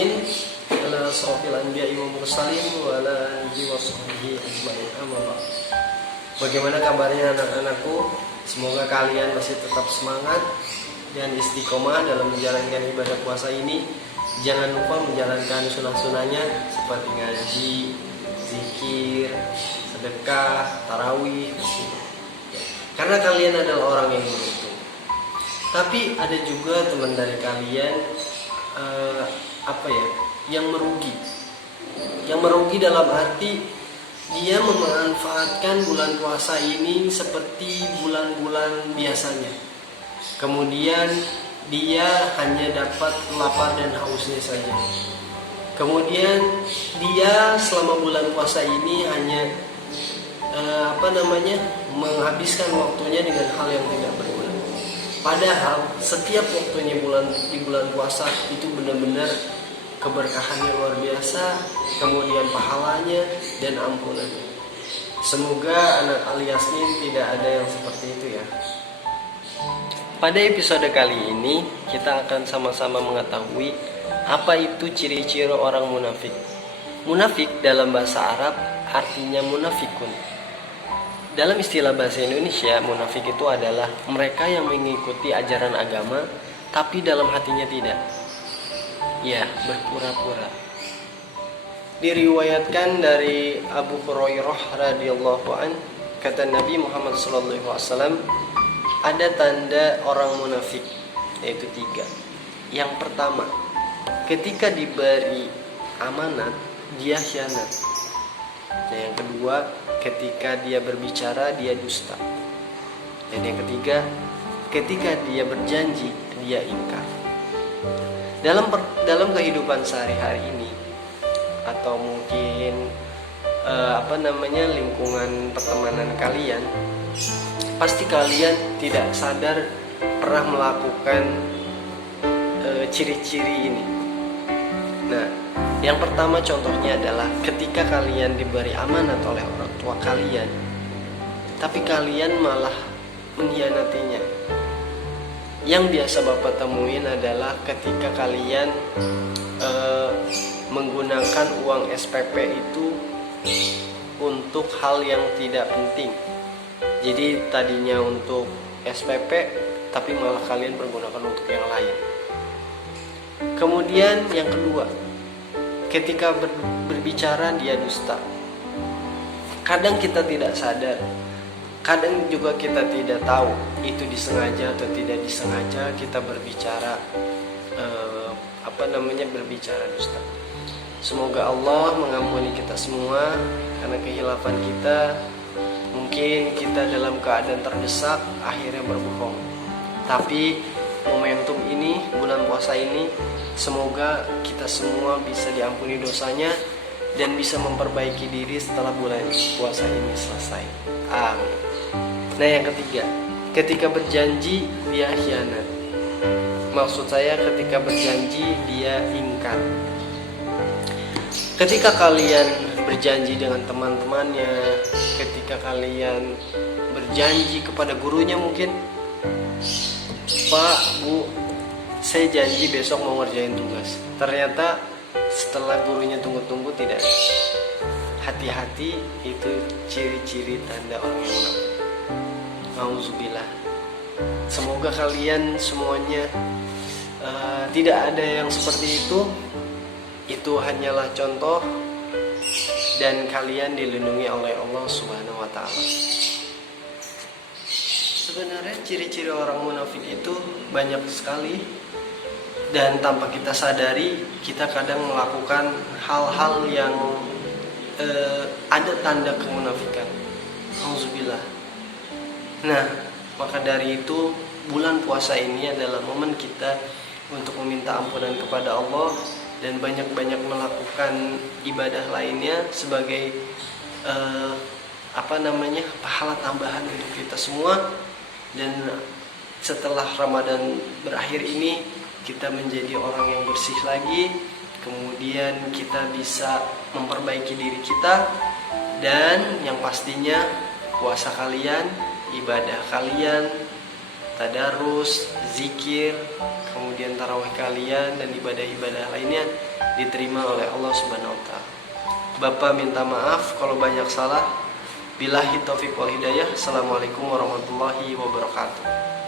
alamin, ala asrofil anbiya'i wa mursalin wa ala alihi wa sahbihi ajma'in. Amma ba'd. Bagaimana kabarnya anak-anakku? Semoga kalian masih tetap semangat dan istiqomah dalam menjalankan ibadah puasa ini. Jangan lupa menjalankan sunah-sunahnya seperti ngaji, zikir, sedekah, tarawih. Karena kalian adalah orang yang beruntung. Tapi ada juga teman dari kalian yang merugi. Yang merugi dalam arti dia memanfaatkan bulan puasa ini seperti bulan-bulan biasanya. Kemudian dia hanya dapat lapar dan hausnya saja. Kemudian dia selama bulan puasa ini hanya menghabiskan waktunya dengan hal yang tidak berguna. Padahal setiap waktunya di bulan puasa itu benar-benar keberkahannya luar biasa, kemudian pahalanya dan ampunannya. Semoga anak Al-Yasmin tidak ada yang seperti itu ya. Pada episode kali ini kita akan sama-sama mengetahui apa itu ciri-ciri orang munafik. Munafik dalam bahasa Arab artinya munafikun. Dalam istilah bahasa Indonesia, munafik itu adalah mereka yang mengikuti ajaran agama tapi dalam hatinya tidak. Ya, berpura-pura. Diriwayatkan dari Abu Hurairah radhiyallahu an, kata Nabi Muhammad SAW, ada tanda orang munafik, yaitu 3. Yang pertama, ketika diberi amanat, dia khianat. Dan yang kedua, ketika dia berbicara, dia dusta. Dan yang ketiga, ketika dia berjanji, dia ingkar. Dalam kehidupan sehari-hari ini, atau mungkin lingkungan pertemanan kalian, pasti kalian tidak sadar pernah melakukan ciri-ciri ini. Nah, yang pertama contohnya adalah ketika kalian diberi amanat oleh orang tua kalian, tapi kalian malah mengkhianatinya. Yang biasa Bapak temuin adalah ketika kalian menggunakan uang SPP itu untuk hal yang tidak penting. Jadi tadinya untuk SPP, tapi malah kalian pergunakan untuk yang lain. Kemudian yang kedua, ketika berbicara dia dusta. Kadang kita tidak sadar, kadang juga kita tidak tahu itu disengaja atau tidak disengaja kita berbicara berbicara dusta. Semoga Allah mengampuni kita semua karena kehilafan kita. Mungkin kita dalam keadaan terdesak akhirnya berbohong. Tapi momentum ini, bulan puasa ini, semoga kita semua bisa diampuni dosanya dan bisa memperbaiki diri setelah bulan puasa ini selesai. Amin. Nah, yang ketiga, ketika berjanji dia khianat. Maksud saya ketika berjanji dia ingkar. Ketika kalian berjanji dengan teman-temannya, ketika kalian berjanji kepada gurunya mungkin, Pak, Bu, saya janji besok mau ngerjain tugas. Ternyata setelah gurunya tunggu-tunggu tidak. Hati-hati, itu ciri-ciri tanda orang yang munafik. Auzubillah. Semoga kalian semuanya tidak ada yang seperti itu. Itu hanyalah contoh dan kalian dilindungi oleh Allah Subhanahu wa taala. Sebenarnya ciri-ciri orang munafik itu banyak sekali, dan tanpa kita sadari kita kadang melakukan hal-hal yang ada tanda kemunafikan. Auzubillah. Nah, maka dari itu bulan puasa ini adalah momen kita untuk meminta ampunan kepada Allah dan banyak-banyak melakukan ibadah lainnya sebagai pahala tambahan untuk kita semua. Dan setelah Ramadan berakhir ini kita menjadi orang yang bersih lagi, kemudian kita bisa memperbaiki diri kita, dan yang pastinya puasa kalian, ibadah kalian tadarus, zikir, kemudian tarawih kalian dan ibadah-ibadah lainnya diterima oleh Allah Subhanahu wa taala. Bapak minta maaf kalau banyak salah. Billahi taufiq wal hidayah. Assalamualaikum warahmatullahi wabarakatuh.